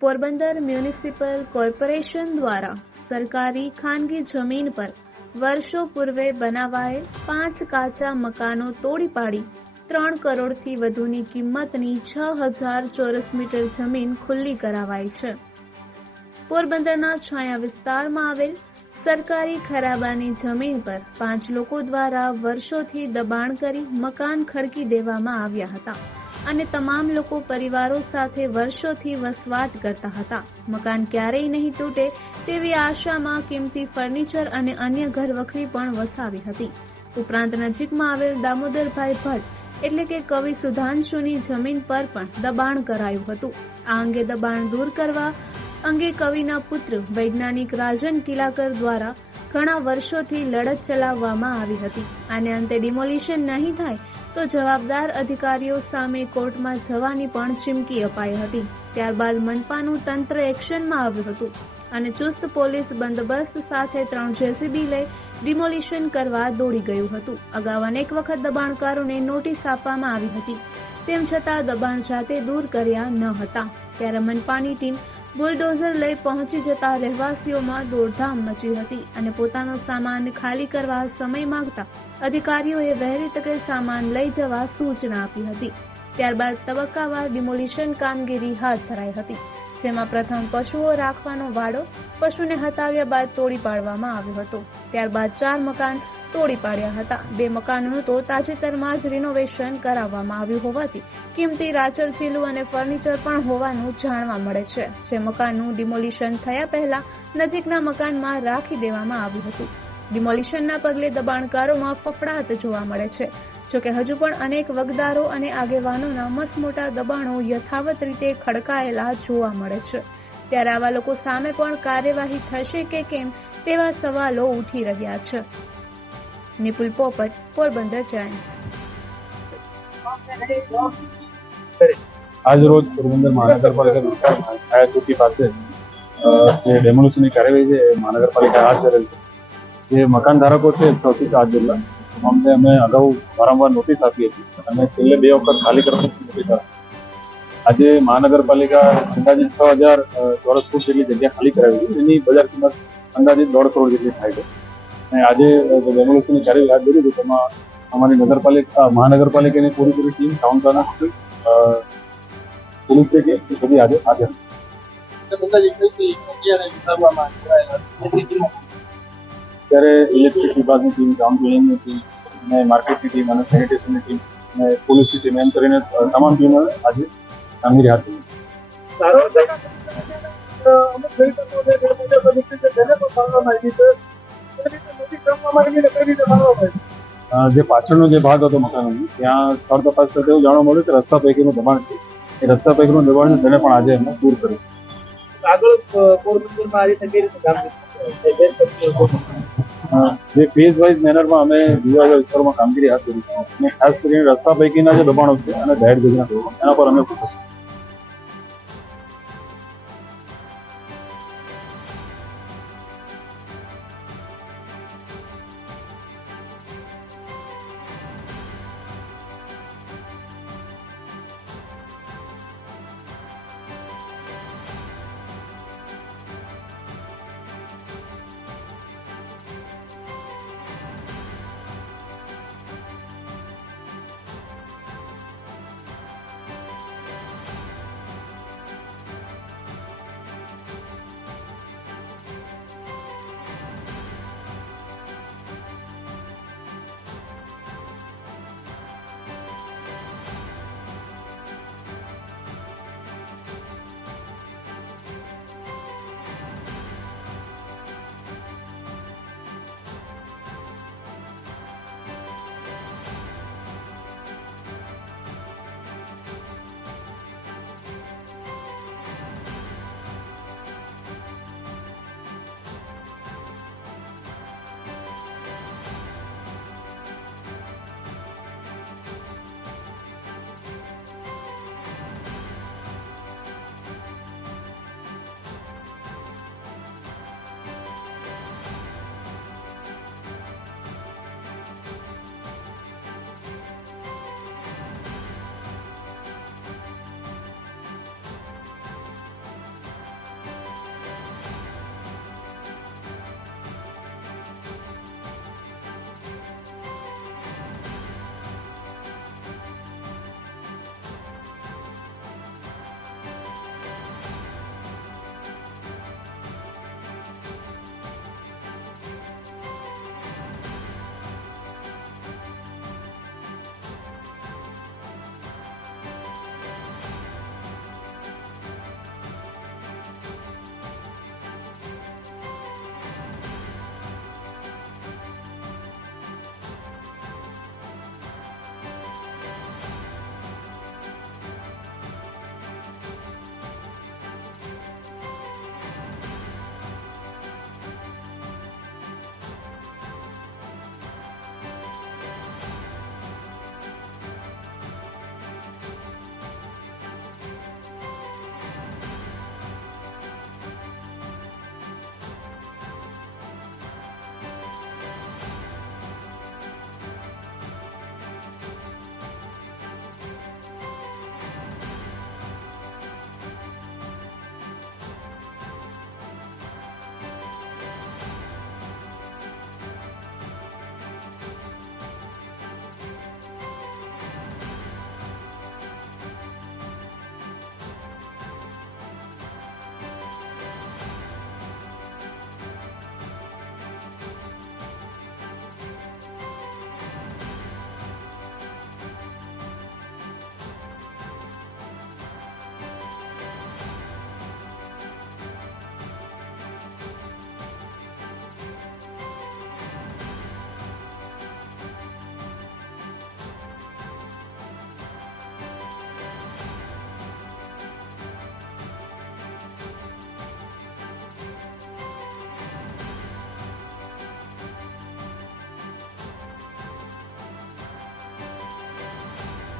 Porbandar municipal corporation દ્વારા સરકારી ખાનગી જમીન પર વર્ષો પૂર્વે બનાવાયેલ 5 કાચા મકાનો તોડી પાડી 3 કરોડથી વધુની કિંમતની 6000 ચોરસ મીટર જમીન ખુલ્લી કરાવાઈ છે. પોરબંદરના છાયા વિસ્તારમાં આવેલ સરકારી ખરાબાની જમીન પર 5 લોકો દ્વારા વર્ષોથી દબાણ કરી મકાન ખડકી દેવામાં આવ્યા હતા અને તમામ લોકો પરિવારો સાથે વર્ષોથી વસવાટ કરતા હતા. મકાન ક્યારેય નહીં તૂટે તેવી આશામાં કિંમતી ફર્નિચર અને અન્ય ઘરવખરી પણ વસાવી હતી. ઉપરાંત નજીકમાં આવેલ દામોદરભાઈ ભટ્ટ એટલે કે કવિ સુધાંશુની જમીન પર પણ દબાણ કરાયું હતું. આ અંગે દબાણ દૂર કરવા અંગે કવિના પુત્ર વૈજ્ઞાનિક રાજન કિલાકર દ્વારા ઘણા વર્ષોથી લડત ચલાવવામાં આવી હતી અને અંતે ડિમોલિશન નહીં થાય તો જવાબદાર અધિકારીઓ સામે કોર્ટમાં જવાની પણ ચીમકી અપાઈ હતી. ત્યારબાદ મનપાનું તંત્ર એક્શનમાં આવ્યું હતું અને ચુસ્ત પોલીસ બંદોબસ્ત સાથે 3 જેસીબી લઈ ડિમોલિશન કરવા દોડી ગયું હતું. અગાઉ અનેક વખત દબાણકારોને નોટિસ આપવામાં આવી હતી, તેમ છતાં દબાણ જાતે દૂર કર્યા ન હતા. ત્યારે મનપાની ટીમ બુલડોઝર લઈ પહોંચી જતા રહેવાસીઓમાં દોડધામ મચી હતી અને પોતાનો સામાન ખાલી કરવા સમય માંગતા અધિકારીઓએ વહેલી તકે સામાન લઈ જવા સૂચના આપી હતી. ત્યારબાદ તબક્કાવાર ડિમોલિશન કામગીરી હાથ ધરાઈ હતી, જેમાં પ્રથમ પશુઓ રાખવાનો વાડો પશુને હટાવ્યા બાદ તોડી પાડવામાં આવ્યો હતો. ત્યારબાદ 4 મકાન તોડી પાડ્યા હતા. 2 મકાનોનું તો તાજેતરમાં જ રિનોવેશન કરાવવામાં આવ્યું હોવાથી કિંમતી રાચર ચીલું અને ફર્નિચર પણ હોવાનું જાણવા મળે છે, જે મકાનનું ડિમોલિશન થયા પહેલા નજીકના મકાનમાં રાખી દેવામાં આવ્યું હતું. ડિમોલિશનના પગલે દબાણકારોમાં ફફડાટ જોવા મળે છે. જોકે હજુ પણ અનેક વગદારો અને આગેવાનોના મસમોટા દબાણો યથાવત રીતે ખડકાયેલા જોવા મળે છે. ત્યારે આવા લોકો સામે પણ કાર્યવાહી થશે કે કેમ તેવા સવાલો ઉઠી રહ્યા છે. નિપુલ પોપટ, પોરબંદર ટાઈમ્સ. આજ રોજ પોરબંદર મહાનગરપાલિકા વિસ્તારમાં છાયા ચોકી પાસે જે ડેમોલિશનની કાર્યવાહી છે મહાનગરપાલિકા હાથ ધરેલ છે. જે મકાન ધારકો છે 80 જેટલા, અમને અમે અગાઉ વારંવાર નોટિસ આપી હતી અને છેલ્લે 2 વખત ખાલી કરવાની નોટિસ આપી. આજે મહાનગરપાલિકા અંદાજિત 6000 ચોરસ ફૂટ જેટલી જગ્યા ખાલી કરાવી છે. એની બજાર કિંમત અંદાજિત 1.5 કરોડ જેટલી થાય છે. અને આજે જે ડેમોલિશનની કાર્યવાહી હાથ ધરી છે તેમાં અમારી મહાનગરપાલિકાની પૂરી ટીમ કાઉન્ટરના પોલીસ છે કે બધી આજે હાજર. ત્યારે ઇલેક્ટ્રિક વિભાગની ટીમ, ગ્રાઉન્ડ ક્લિનિંગની ટીમ અને માર્કેટની ટીમ અને સેનિટેશનની ટીમ અને પોલીસની ટીમ એમ કરીને તમામ ટીમો આજે કામગીરી હાથ ધરી. જે પાછળનો જે ભાગ હતો મકાનનો, ત્યાં સ્થળ તપાસ કરતા એવું જાણવા મળ્યું કે રસ્તા પૈકીનું દબાણ છે. એ રસ્તા પૈકીનું દબાણ છે તેને પણ આજે અમે દૂર કર્યું. જે ફેઝ વાઇઝ મેનરમાં અમે જુદા જુદા વિસ્તારોમાં કામગીરી હાથ ધરી છે અને ખાસ કરીને રસ્તા પૈકીના જે દબાણો છે અને જાહેર જગ્યા એના પર અમે ફોકસ